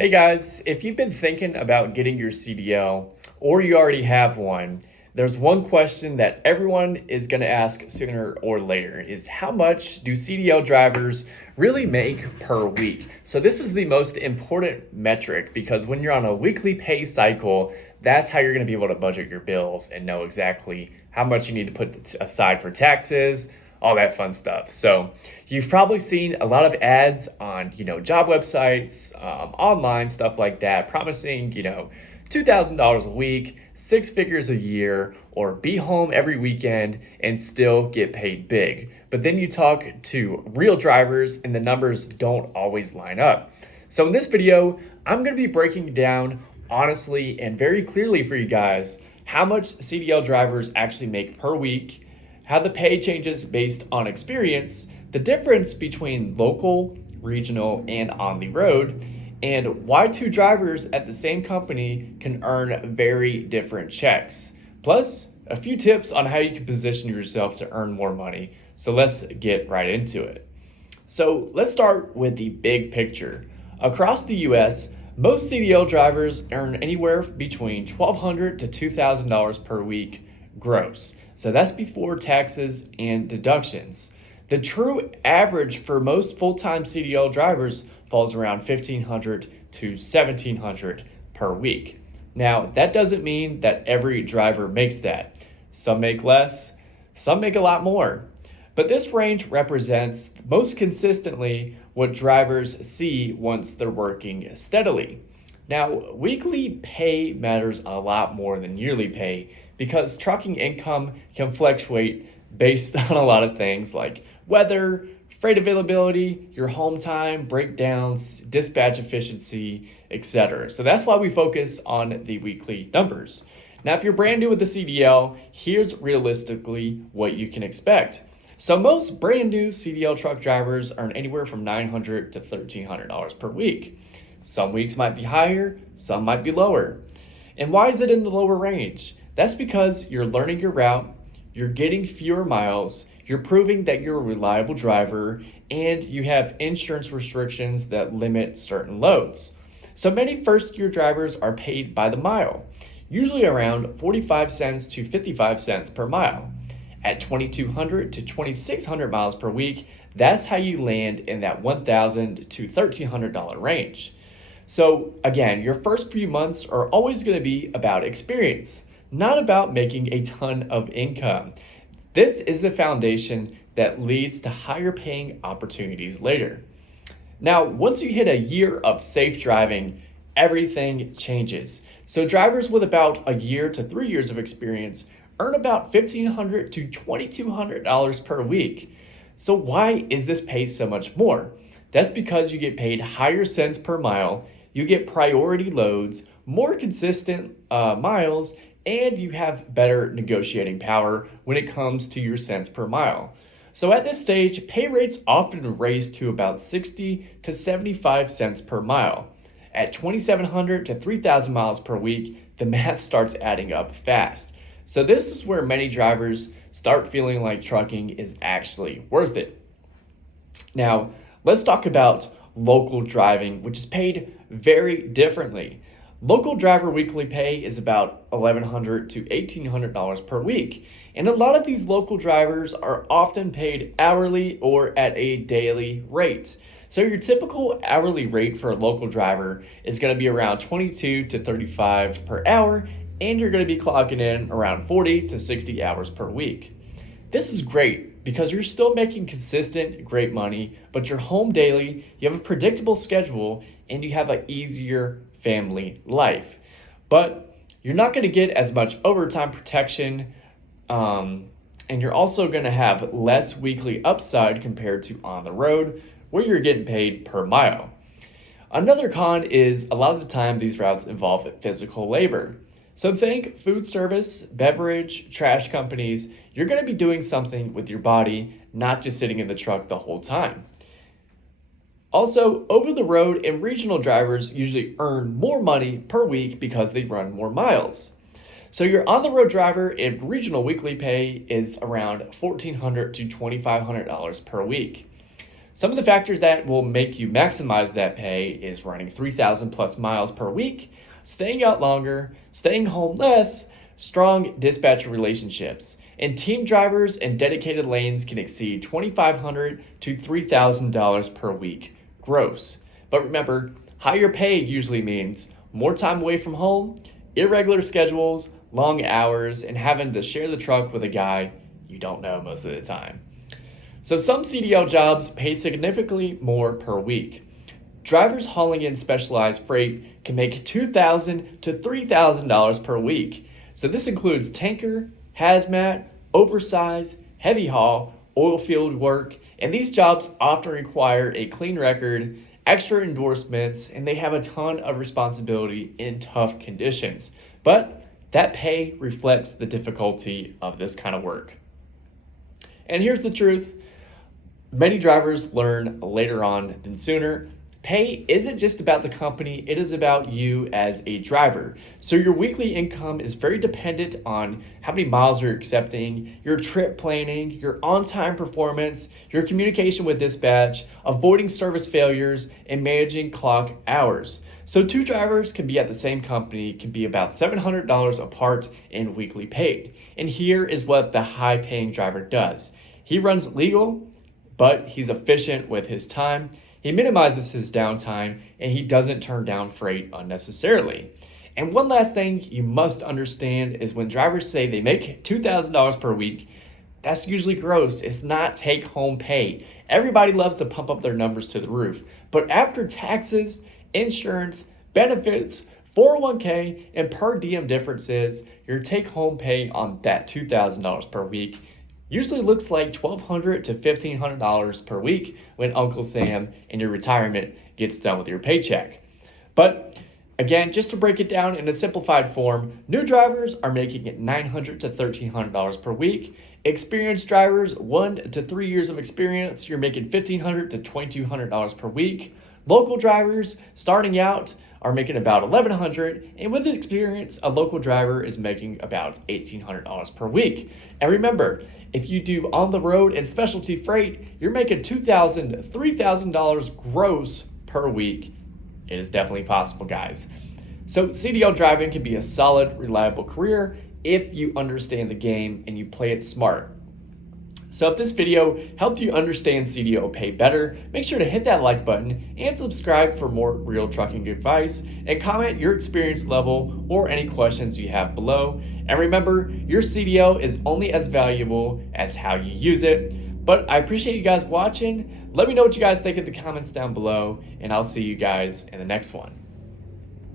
Hey guys, if you've been thinking about getting your CDL or you already have one, there's one question that everyone is going to ask sooner or later is how much do CDL drivers really make per week? So this is the most important metric because when you're on a weekly pay cycle, that's how you're going to be able to budget your bills and know exactly how much you need to put aside for taxes, all that fun stuff. So you've probably seen a lot of ads on, job websites, online stuff like that, promising, $2,000 a week, six figures a year, or be home every weekend and still get paid big. But then you talk to real drivers and the numbers don't always line up. So in this video, I'm going to be breaking down honestly and very clearly for you guys how much CDL drivers actually make per week, how the pay changes based on experience, the difference between local, regional, and on the road, and why two drivers at the same company can earn very different checks. Plus, a few tips on how you can position yourself to earn more money. So let's get right into it. So let's start with the big picture. Across the US, most CDL drivers earn anywhere between $1,200 to $2,000 per week gross. So that's before taxes and deductions. The true average for most full-time CDL drivers falls around $1,500 to $1,700 per week. Now, that doesn't mean that every driver makes that. Some make less, some make a lot more. But this range represents most consistently what drivers see once they're working steadily. Now, weekly pay matters a lot more than yearly pay because trucking income can fluctuate based on a lot of things like weather, freight availability, your home time, breakdowns, dispatch efficiency, etc. So that's why we focus on the weekly numbers. Now, if you're brand new with the CDL, here's realistically what you can expect. So most brand new CDL truck drivers earn anywhere from $900 to $1,300 per week. Some weeks might be higher, some might be lower. And why is it in the lower range? That's because you're learning your route, you're getting fewer miles, you're proving that you're a reliable driver, and you have insurance restrictions that limit certain loads. So many first-year drivers are paid by the mile, usually around 45 cents to 55 cents per mile. At 2,200 to 2,600 miles per week, that's how you land in that $1,000 to $1,300 range. So again, your first few months are always going to be about experience, not about making a ton of income. This is the foundation that leads to higher paying opportunities later. Now, once you hit a year of safe driving, everything changes. So drivers with about a year to 3 years of experience earn about $1,500 to $2,200 per week. So why is this pay so much more? That's because you get paid higher cents per mile, you get priority loads, more consistent miles, and you have better negotiating power when it comes to your cents per mile. So at this stage, pay rates often raise to about 60 to 75 cents per mile. At 2,700 to 3,000 miles per week, the math starts adding up fast. So this is where many drivers start feeling like trucking is actually worth it. Now, let's talk about local driving, which is paid very differently. Local driver weekly pay is about $1,100 to $1,800 per week. And a lot of these local drivers are often paid hourly or at a daily rate. So your typical hourly rate for a local driver is going to be around 22 to 35 per hour, and you're going to be clocking in around 40 to 60 hours per week. This is great because you're still making consistent, great money, but you're home daily, you have a predictable schedule, and you have an easier family life. But you're not going to get as much overtime protection, and you're also going to have less weekly upside compared to on the road, where you're getting paid per mile. Another con is a lot of the time these routes involve physical labor. So think food service, beverage, trash companies. You're going to be doing something with your body, not just sitting in the truck the whole time. Also, over the road and regional drivers usually earn more money per week because they run more miles. So your on the road driver and regional weekly pay is around $1,400 to $2,500 per week. Some of the factors that will make you maximize that pay is running 3,000 plus miles per week, staying out longer, staying home less, strong dispatcher relationships. And team drivers and dedicated lanes can exceed $2,500 to $3,000 per week gross. But remember, higher pay usually means more time away from home, irregular schedules, long hours, and having to share the truck with a guy you don't know most of the time. So some CDL jobs pay significantly more per week. Drivers hauling in specialized freight can make $2,000 to $3,000 per week. So this includes tanker, hazmat, oversize, heavy haul, oil field work, and these jobs often require a clean record, extra endorsements, and they have a ton of responsibility in tough conditions. But that pay reflects the difficulty of this kind of work. And here's the truth. Many drivers learn later on than sooner. Pay isn't just about the company, it is about you as a driver. So your weekly income is very dependent on how many miles you're accepting, your trip planning, your on-time performance, your communication with dispatch, avoiding service failures, and managing clock hours. So two drivers can be at the same company, can be about $700 apart in weekly paid. And here is what the high-paying driver does. He runs legal, but he's efficient with his time. He minimizes his downtime, and he doesn't turn down freight unnecessarily. And one last thing you must understand is when drivers say they make $2,000 per week, that's usually gross. It's not take-home pay. Everybody loves to pump up their numbers to the roof. But after taxes, insurance, benefits, 401k, and per diem differences, your take-home pay on that $2,000 per week usually looks like $1,200 to $1,500 per week when Uncle Sam in your retirement gets done with your paycheck. But again, just to break it down in a simplified form, new drivers are making it $900 to $1,300 per week. Experienced drivers, 1 to 3 years of experience, you're making $1,500 to $2,200 per week. Local drivers starting out are making about $1,100, and with experience, a local driver is making about $1,800 per week. And remember, if you do on the road and specialty freight, you're making $2,000, $3,000 gross per week. It is definitely possible, guys. So CDL driving can be a solid, reliable career if you understand the game and you play it smart. So if this video helped you understand CDL pay better, make sure to hit that like button and subscribe for more real trucking advice, and comment your experience level or any questions you have below. And remember, your CDL is only as valuable as how you use it. But I appreciate you guys watching. Let me know what you guys think in the comments down below, and I'll see you guys in the next one.